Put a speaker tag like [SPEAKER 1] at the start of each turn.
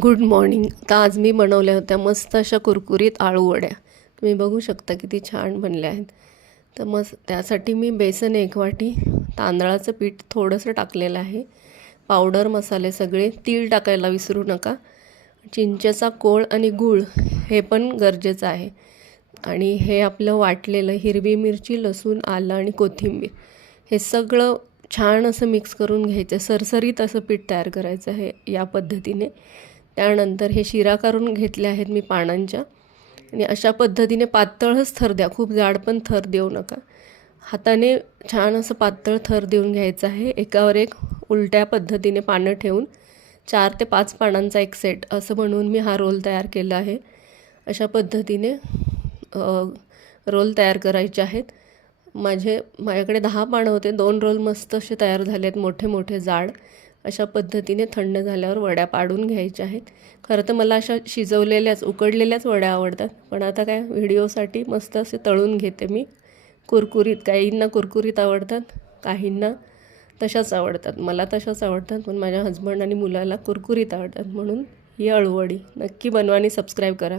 [SPEAKER 1] Good morning. तर आज मी बनवल्या होत्या मस्त अशा कुरकुरीत आळू वड्या. तुम्ही बघू शकता किती छान बनल्या आहेत. तर मग त्यासाठी मी बेसन एक वाटी तांदळाचं पीठ थोडंसं टाकलेलं आहे. पावडर मसाले सगळे तीळ टाकायला विसरू नका. चिंचेचा कोळ आणि गूळ हे पण गरजेचं आहे. आणि हे आपलं वाटलेलं हिरवी मिरची लसूण आलं आणि कोथिंबीर. हे सगळं छान असं मिक्स करून घ्यायचं. सरसरीत असं पीठ तयार करायचं आहे या पद्धतीने. त्यानंतर हे शिरा करून घेतले आहेत मी पानांच्या. आणि अशा पद्धतीने पातळच थर द्या. खूप जाड पण थर देऊ नका. हाताने छान असं पातळ थर देऊन घ्यायचं आहे. एकावर एक उलट्या पद्धतीने पानं ठेवून चार ते पाच पानांचा एक सेट असं बनवून मी हा रोल तयार केला आहे. अशा पद्धतीने रोल तयार करायचे आहेत. माझे माझ्याकडे दहा पानं होते. दोन रोल मस्त असे तयार झाले आहेत. मोठे मोठे जाड. अशा पद्धतीने थंड झाल्यावर वड्या पाडून घ्यायच्या आहेत. खरं तर मला अशा शिजवलेल्याच उकडलेल्याच वड्या आवडतात. पण आता काय व्हिडिओसाठी मस्त असे तळून घेते मी. कुरकुरीत काहींना कुरकुरीत आवडतात काहींना तशाच आवडतात. मला तशाच आवडतात पण माझ्या हजबंड आणि मुलाला कुरकुरीत आवडतात. म्हणून ही अळूवडी नक्की बनवा आणि सबस्क्राईब करा.